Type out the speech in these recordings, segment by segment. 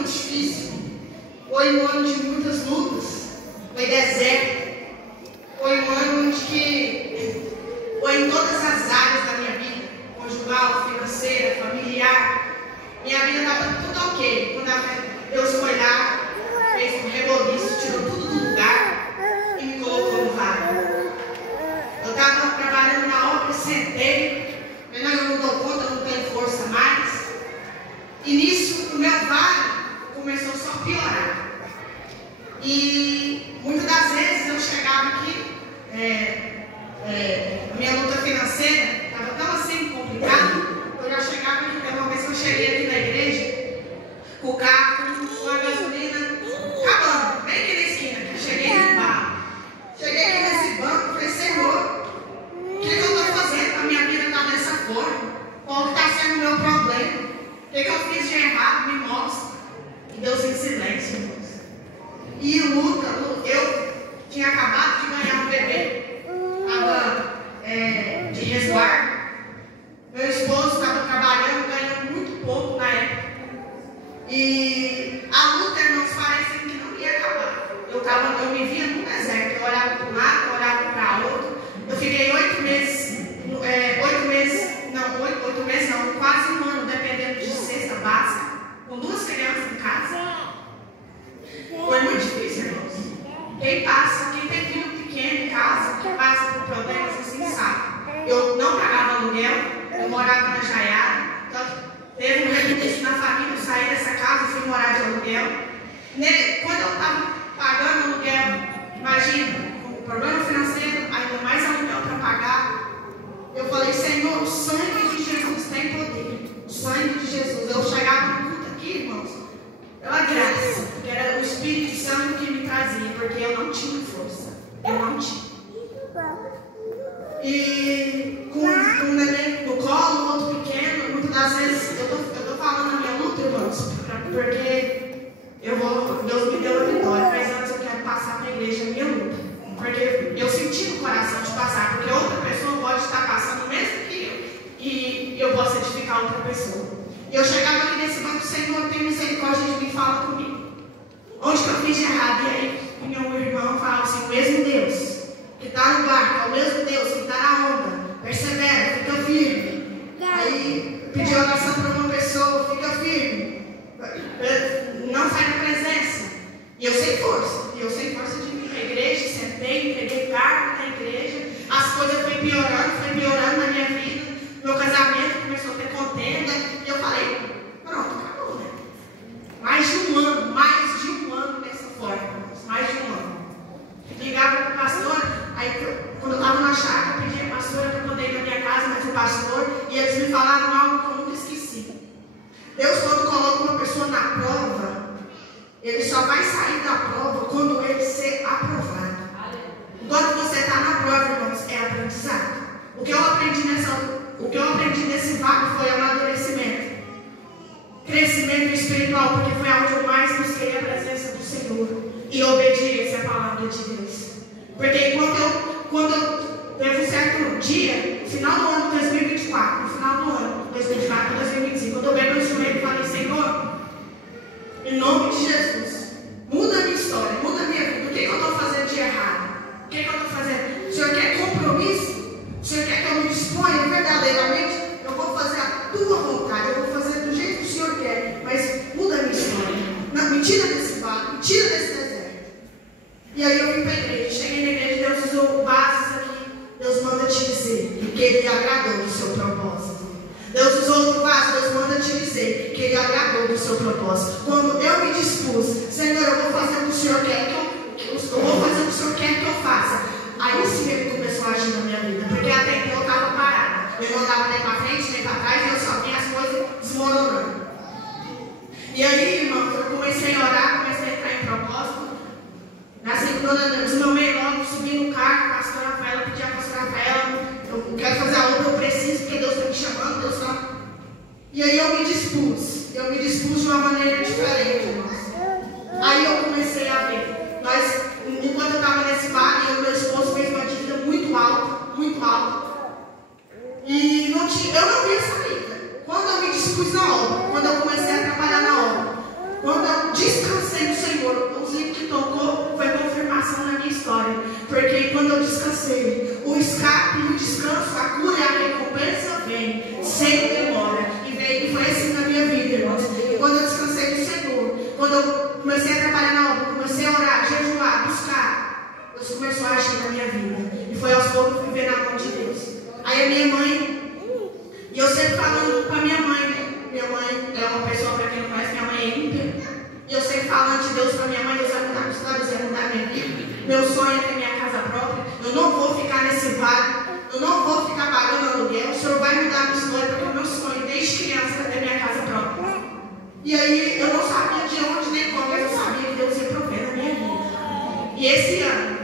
muito difícil. Foi um ano de muitas lutas. Foi deserto. Foi um ano onde que foi em todas as áreas da minha vida, conjugal, financeira, familiar. Minha vida estava tudo ok. Quando Deus foi lá, fez um reboliço, tirou tudo do lugar e me colocou no vale. Eu estava trabalhando na obra, sentei, mas não, eu não dou conta, eu não tenho força mais. E nisso, o meu vale começou só a piorar. E muitas das vezes eu chegava aqui, a minha luta financeira estava tão assim complicada, eu já chegava aqui, uma vez que eu cheguei aqui na igreja, com o carro, com a gasolina acabando, bem aqui na esquina, cheguei no bar. Cheguei aqui nesse banco, falei, Senhor, o que eu estou fazendo para a minha vida estar dessa forma? Qual que está sendo o meu problema? O que eu fiz de errado? Me mostra. E Deus em silêncio, irmãos. E luta, eu tinha acabado de ganhar um bebê, estava de resguardo. Meu esposo estava trabalhando, ganhando muito pouco na época. E a luta, irmãos, parecia que não ia acabar. Eu me via no deserto, eu olhava para um lado, eu olhava para outro. Eu fiquei 8 meses não, quase um ano, dependendo de cesta básica, com 2 crianças em casa. Foi muito difícil, irmãos. Quem tem filho pequeno em casa, que passa por problemas assim, sabe. Eu não pagava aluguel, eu morava na Jaiara, então teve um rebuliço na família, eu saí dessa casa e fui morar de aluguel. Quando eu estava pagando aluguel, imagina, o problema financeiro, ainda mais aluguel para pagar, eu falei, Senhor, o sangue de Jesus tem poder. O sangue de Jesus. Eu chegava no culto aqui, irmãos, pela graça, porque era o Espírito Santo que me trazia, porque eu não tinha força. Eu não tinha. E com um neném no colo, outro pequeno, muitas das vezes, eu tô falando a minha luta, irmãos, porque Deus me deu a vitória, mas antes eu quero passar para a igreja a minha luta. Porque eu senti no coração de passar, porque outra pessoa pode estar passando mesmo que eu, e eu posso edificar outra pessoa. E eu chegava aqui nesse banco, Senhor, tem misericórdia de mim, fala comigo. Onde que eu fiz de errado? E aí, meu irmão falava assim, o mesmo Deus que está no barco, é o mesmo Deus que está na onda, persevera, fica firme. Aí, pedi oração para uma pessoa, fica firme, não sai da presença. E eu sem força de vir para a igreja, sentei, peguei cargo na igreja, as coisas foi piorando na minha vida, meu casamento começou a ter contenda, e eu falei, pronto, acabou, né? Mais de um ano dessa forma, mais de um ano. Ligava para a pastora, aí quando eu estava na chácara, eu pedi a pastora para poder ir na minha casa, mas o pastor, e eles me falaram algo que eu nunca esqueci. Deus, quando coloca uma pessoa na prova, ele só vai sair da prova quando ele ser aprovado. Quando você está na prova, irmãos, é aprendizado. O que eu aprendi nesse vale foi amadurecimento. Crescimento espiritual, porque foi onde eu mais busquei a presença do Senhor e obediência à palavra de Deus. Porque quando teve um certo dia, no final do ano de 2024, no final do ano, 2024 2025, quando eu veio no joelho e falei, Senhor, em nome de Jesus, muda a minha história, muda a minha vida. O que eu estou fazendo de errado? O que eu estou fazendo? O Senhor quer compromisso? O Senhor quer que eu me disponha verdadeiramente? Eu vou fazer a tua vontade, eu vou fazer do jeito que o Senhor quer, mas muda a minha história. Não, me tira desse vale, me tira desse deserto. E aí eu vim para a igreja, cheguei na igreja, Deus usou bases aqui. Deus manda te dizer que Ele agradou do seu propósito. Deus usou outro vaso, Deus manda te dizer que Ele agradou do seu propósito. Quando eu me dispus, Senhor, eu vou fazer o que o Senhor quer que eu vou fazer o que o Senhor quer que eu faça. Aí sim Ele começou a agir na minha vida, porque até então eu estava parada. Eu não andava nem para frente, nem para trás, e eu só vinha as coisas desmoronando. E aí, irmãos, eu comecei a orar, comecei a entrar em propósito. Na segunda, desmamei logo, subi no carro, a pastora Rafaela, pedi a pastora Rafaela, eu quero fazer a obra, eu preciso, porque Deus está me chamando, Deus está... E aí eu me dispus de uma maneira diferente, irmãos. Aí eu comecei a ver. Enquanto eu estava nesse vale, eu e meu esposo fez uma dívida muito alta. E eu não via saída. Quando eu me dispus na obra, quando eu comecei a trabalhar na obra, quando eu Jesus começou a agir na minha vida. E foi aos poucos que eu fui ver na mão de Deus. Aí a minha mãe, e eu sempre falando com a minha mãe, né? Minha mãe é uma pessoa, para quem não conhece, minha mãe é ímpia. E eu sempre falando de Deus para minha mãe, Deus vai mudar a história, Deus vai mudar a minha vida. Meu sonho é ter minha casa própria. Eu não vou ficar nesse vale. Eu não vou ficar pagando aluguel. O Senhor vai mudar a minha história, porque o meu sonho desde criança é ter minha casa própria. E aí eu não sabia de onde nem como, mas eu sabia que Deus ia prover na minha vida. E esse ano,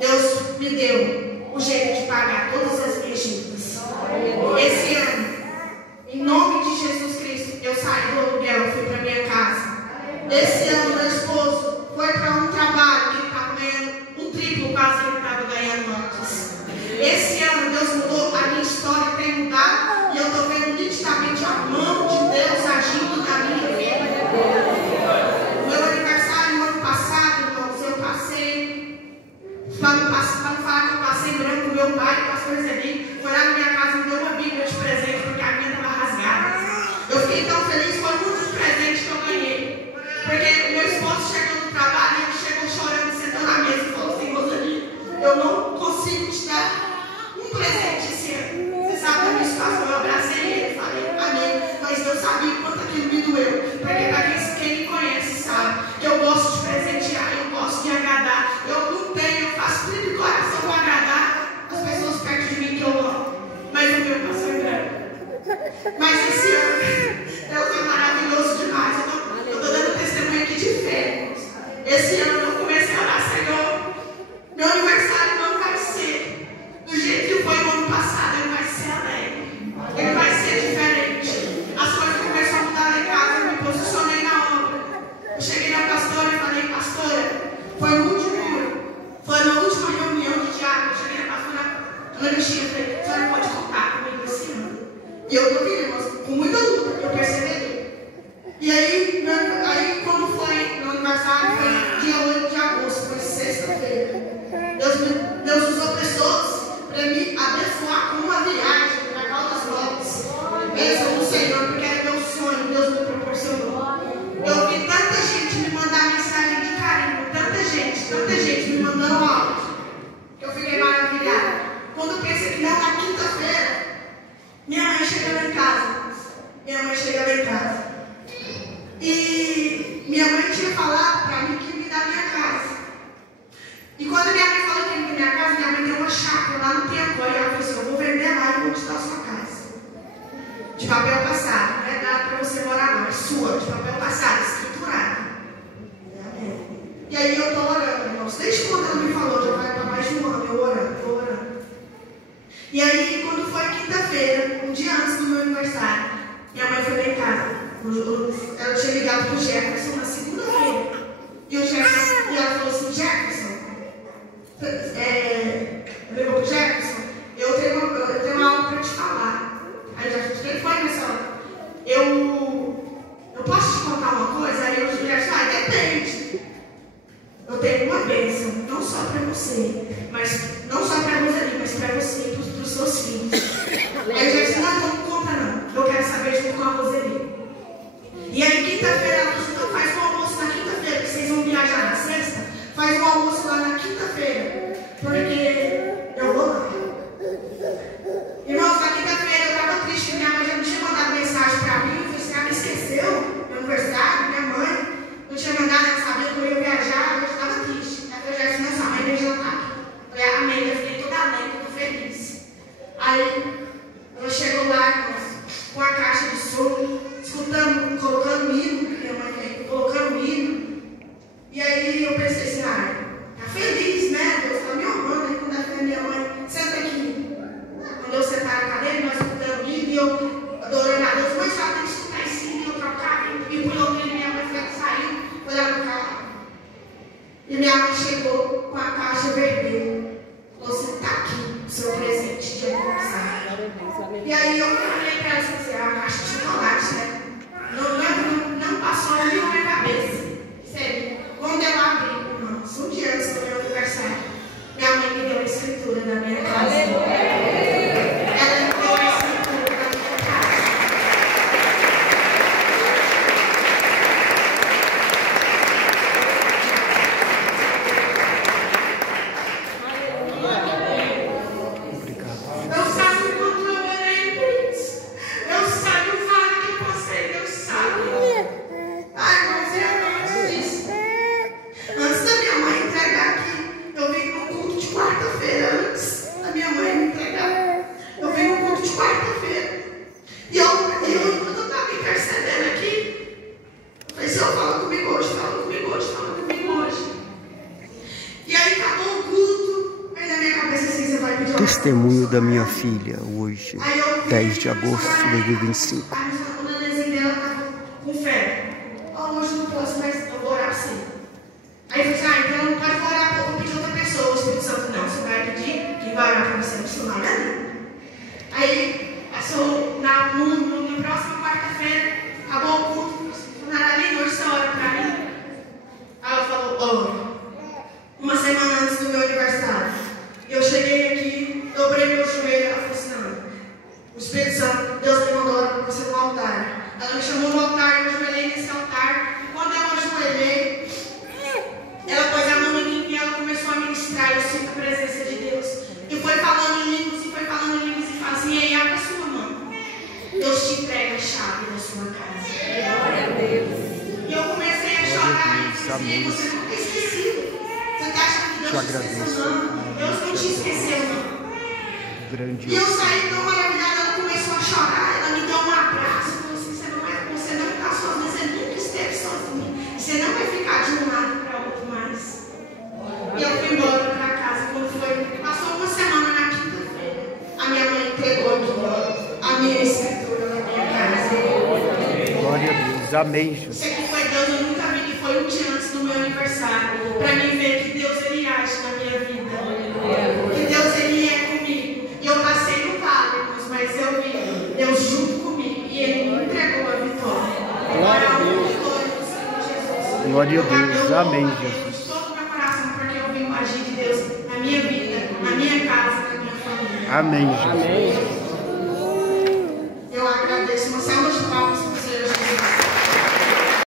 Deus me deu o jeito de pagar todas as minhas dívidas. Esse ano, em nome de Jesus Cristo, eu saí do aluguel, eu fui para minha casa. Esse ano, meu esposo foi para um trabalho que ele estava ganhando o triplo quase que ele estava ganhando antes. Esse ano, Deus mudou, a minha história tem mudado e eu estou vendo nitidamente a mão de Deus agindo na minha vida. Meu aniversário no ano passado, irmãos, eu passei, para não falar que eu passei branco, meu pai, o pastor Zelim, foi lá na minha casa e me deu uma Bíblia de presente porque a minha estava rasgada. Eu fiquei tão feliz, foi muitos presentes que eu ganhei. Porque meu esposo chegou no trabalho e ele chegou chorando e sentou na mesa e falou assim: Roseli, eu não consigo te dar um presente esse ano. Você sabe da minha situação, eu abracei ele e falei amém. Mas eu sabia quanto aquilo me doeu. Porque para quem me conhece sabe que eu gosto de presentear, eu gosto de agradar. Eu não tenho, eu faço tudo de coração para agradar as pessoas perto de mim que eu amo. Mas o meu passou em branco. Mas esse ano, Deus é maravilhoso demais. Eu estou dando testemunho aqui de fé. Esse ano eu comecei a orar, Senhor, meu aniversário não vai ser do jeito que foi no ano passado, ele vai ser alegre, ele vai ser diferente. As coisas começaram a mudar lá em casa, eu me posicionei na obra. Eu cheguei na pastora e falei: pastora, foi na última reunião de diálogo. Eu cheguei na pastora Ana Cristina e falei: a senhora pode contar comigo esse ano. E eu estou vindo, com muita luta, eu percebi. E aí quando foi no aniversário, foi dia 8 de agosto, foi sexta-feira. Deus usou pessoas para me abençoar com uma viagem para Caldas Novas. Bênção do Senhor, porque era meu sonho, Deus me proporcionou. Eu vi tanta gente me mandar mensagem de carinho, tanta gente me mandando áudio. Eu fiquei maravilhada. Quando eu pensei que não, na quinta-feira, minha mãe chega lá em casa. E minha mãe tinha falado para mim que ia me dar minha casa. E quando minha mãe falou que ia me dar minha casa, minha mãe deu uma chácara lá no Piancó. E ela falou assim: eu vou vender lá e vou te dar a sua casa. De papel passado, não é nada para você morar não, é sua, de papel passado, escriturado. E aí eu estou orando, irmãos. Desde quando ela me falou, já vai para mais de um ano, eu orando. E aí, quando foi quinta-feira, um dia antes do meu aniversário, minha mãe foi lá em casa. Ela tinha ligado para o Jefferson na segunda-feira. E ela falou assim: Jefferson, ligou para o Jefferson, eu tenho uma algo para te falar. Aí o Jefferson: quem foi, minha senhora? Eu posso te contar uma coisa? Aí o Jefferson: depende. Eu tenho uma bênção, não só para você, mas não só para a Roseli, mas para você e para os seus filhos. Aí o Jefferson: não conta não, eu quero saber junto com a Roseli. E aí quinta-feira ela falou assim: então faz um almoço na quinta-feira, que vocês vão viajar na sexta, faz um almoço lá na quinta-feira, porque eu vou lá. Irmãos, na quinta-feira eu estava triste, minha mãe já não tinha mandado mensagem para mim. Eu falei assim: ela me esqueceu, meu aniversário, minha mãe não tinha mandado, ela sabia que eu ia viajar, eu estava triste. Aí eu já disse: nossa, a mãe já está aqui. Eu falei: amém, eu fiquei toda alegre, toda feliz. Aí ela chegou lá, irmãos, com a caixa de som, escutando, colocando hino, minha mãe veio colocando hino. E aí eu pensei assim: tá feliz, né? Deus está me honrando. Aí quando a minha mãe: senta aqui. Quando eu sentar na cadeira, nós escutando hino e eu adorando a Deus. Mas só tem que escutar esse hino e eu trocar. E por outro, minha mãe saiu, foi lá no carro. E minha mãe chegou com a caixa vermelha. Você está aqui, o seu presente de aniversário. E aí eu falei para ela assim: a caixa de chocolate, né? Não passou ali na minha cabeça. Sério, quando eu abri, irmãos, um dia antes do meu aniversário, minha mãe me deu a escritura da minha casa. Ela me deu a escritura da minha casa. testemunho da minha filha hoje, 10 de agosto de 2025. O nenenzinho dela estava com febre. Hoje não posso, mas eu vou orar sim. Aí eu falei, então não pode orar, eu vou pedir outra pessoa. O Espírito Santo, não, você vai pedir que vai orar para você, não precisa nada. Aí, passou na próxima quarta-feira, acabou o culto, funcionária ali, hoje você ora para mim. Aí ela falou, uma semana antes do meu aniversário. Eu cheguei aqui, dobrei meu joelho, ela falou assim, não, o Espírito Santo, Deus me mandou orar para você no altar. Ela me chamou no altar, eu ajoelhei nesse altar. E quando eu ajoelhei, ela pôs a mão em mim e ela começou a ministrar. Eu sinto a presença de Deus. E foi falando em línguas, e foi falando em línguas, e fala assim, e aí abre a sua mão. Deus te entrega a chave da sua casa. Glória a Deus. E eu comecei a chorar e disse assim, você não está esquecido. Você está achando que Deus te esqueceu, não? Deus não te esqueceu, não. E eu saí tão maravilhada, ela começou a chorar, ela me deu um abraço, falou assim, você não está sozinha, você nunca esteve sozinha, você não vai ficar de um lado para o outro mais. E eu fui embora para casa, quando foi, passou uma semana na quinta-feira, a minha mãe entregou aqui, a minha escritura na minha casa. Glória a Deus, amém, Jesus. Isso aqui foi Deus, eu nunca vi que foi um dia antes do meu aniversário, para mim ver que Deus ele age na minha vida, que Deus ele é comigo. E eu passei no vale, irmãos, mas eu vi Deus junto comigo e Ele me entregou a vitória. Glória a Deus. Glória a Deus. Amém, Jesus. Todo o meu coração, porque eu vi o agir de Deus na minha vida, na minha casa, na minha família. Amém, Jesus.